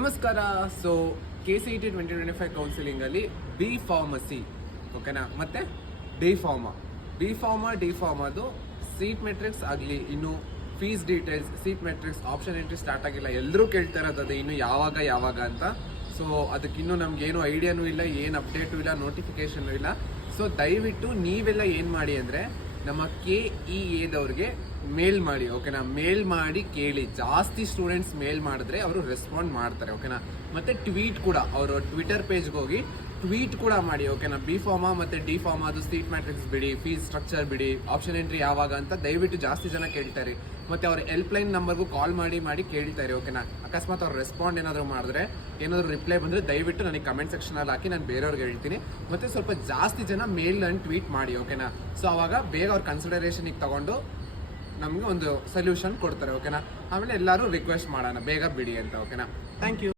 ನಮಸ್ಕಾರ. So KCET 2025 counselling ಅಲ್ಲಿ B pharmacy ಓಕೆನಾ, ಮತ್ತೆ ಡಿ ಫಾರ್ಮಾ ಅದು ಸೀಟ್ ಮೆಟ್ರಿಕ್ಸ್ ಆಗಲಿ, ಇನ್ನು fees details, seat matrix, option entry start ಆಗಿಲ್ಲ. ಎಲ್ಲರೂ ಕೇಳ್ತಾ ಇರೋದು ಅದೇ, ಇನ್ನು ಯಾವಾಗ ಅಂತ. ಸೊ ಅದಕ್ಕಿನ್ನೂ ನಮ್ಗೇನು ಐಡಿಯಾನೂ ಇಲ್ಲ, ಏನು ಅಪ್ಡೇಟು ಇಲ್ಲ, ನೋಟಿಫಿಕೇಶನು ಇಲ್ಲ. ಸೊ ದಯವಿಟ್ಟು ನೀವೆಲ್ಲ ಏನು ಮಾಡಿ ಅಂದರೆ ನಮ್ಮ KEAದವ್ರಿಗೆ ಮೇಲ್ ಮಾಡಿ ಓಕೆನಾ. ಮೇಲ್ ಮಾಡಿ ಕೇಳಿ. ಜಾಸ್ತಿ ಸ್ಟೂಡೆಂಟ್ಸ್ ಮೇಲ್ ಮಾಡಿದ್ರೆ ಅವರು ರೆಸ್ಪಾಂಡ್ ಮಾಡ್ತಾರೆ ಓಕೆನಾ. ಮತ್ತು ಟ್ವೀಟ್ ಕೂಡ, ಅವರು ಟ್ವಿಟರ್ ಪೇಜ್ಗೆ ಹೋಗಿ ಟ್ವೀಟ್ ಕೂಡ ಮಾಡಿ ಓಕೆನಾ. ಬಿ ಫಾರ್ಮಾ ಮತ್ತು ಡಿ ಫಾರ್ಮಾ ಅದು ಸೀಟ್ ಮ್ಯಾಟ್ರಿಕ್ಸ್ ಬಿಡಿ, ಫೀಸ್ ಸ್ಟ್ರಕ್ಚರ್ ಬಿಡಿ, ಆಪ್ಷನ್ ಎಂಟ್ರಿ ಯಾವಾಗ ಅಂತ ದಯವಿಟ್ಟು ಜಾಸ್ತಿ ಜನ ಕೇಳ್ತಾರೆ. ಮತ್ತು ಅವ್ರ ಹೆಲ್ಪ್ಲೈನ್ ನಂಬರ್ಗೂ ಕಾಲ್ ಮಾಡಿ ಕೇಳ್ತಾರೆ ಓಕೆನಾ. ಅಕಸ್ಮಾತ್ ಅವ್ರು ರೆಸ್ಪಾಂಡ್ ಏನಾದರೂ ಮಾಡಿದ್ರೆ, ಏನಾದರೂ ರಿಪ್ಲೈ ಬಂದರೆ ದಯವಿಟ್ಟು ನನಗೆ ಕಮೆಂಟ್ ಸೆಕ್ಷನಲ್ಲಿ ಹಾಕಿ ನಾನು ಬೇರೆಯವ್ರಿಗೆ ಹೇಳ್ತೀನಿ. ಮತ್ತು ಸ್ವಲ್ಪ ಜಾಸ್ತಿ ಜನ ಮೇಲ್ ಆ್ಯಂಡ್ ಟ್ವೀಟ್ ಮಾಡಿ ಓಕೆನಾ. ಸೊ ಆವಾಗ ಬೇಗ ಅವ್ರ ಕನ್ಸಿಡರೇಷನಿಗೆ ತಗೊಂಡು ನಮಗೆ ಒಂದು ಸೊಲ್ಯೂಷನ್ ಕೊಡ್ತಾರೆ ಓಕೆನಾ. ಆಮೇಲೆ ಎಲ್ಲರೂ ರಿಕ್ವೆಸ್ಟ್ ಮಾಡೋಣ ಬೇಗ ಬಿಡಿ ಅಂತ ಓಕೆನಾ. Thank you.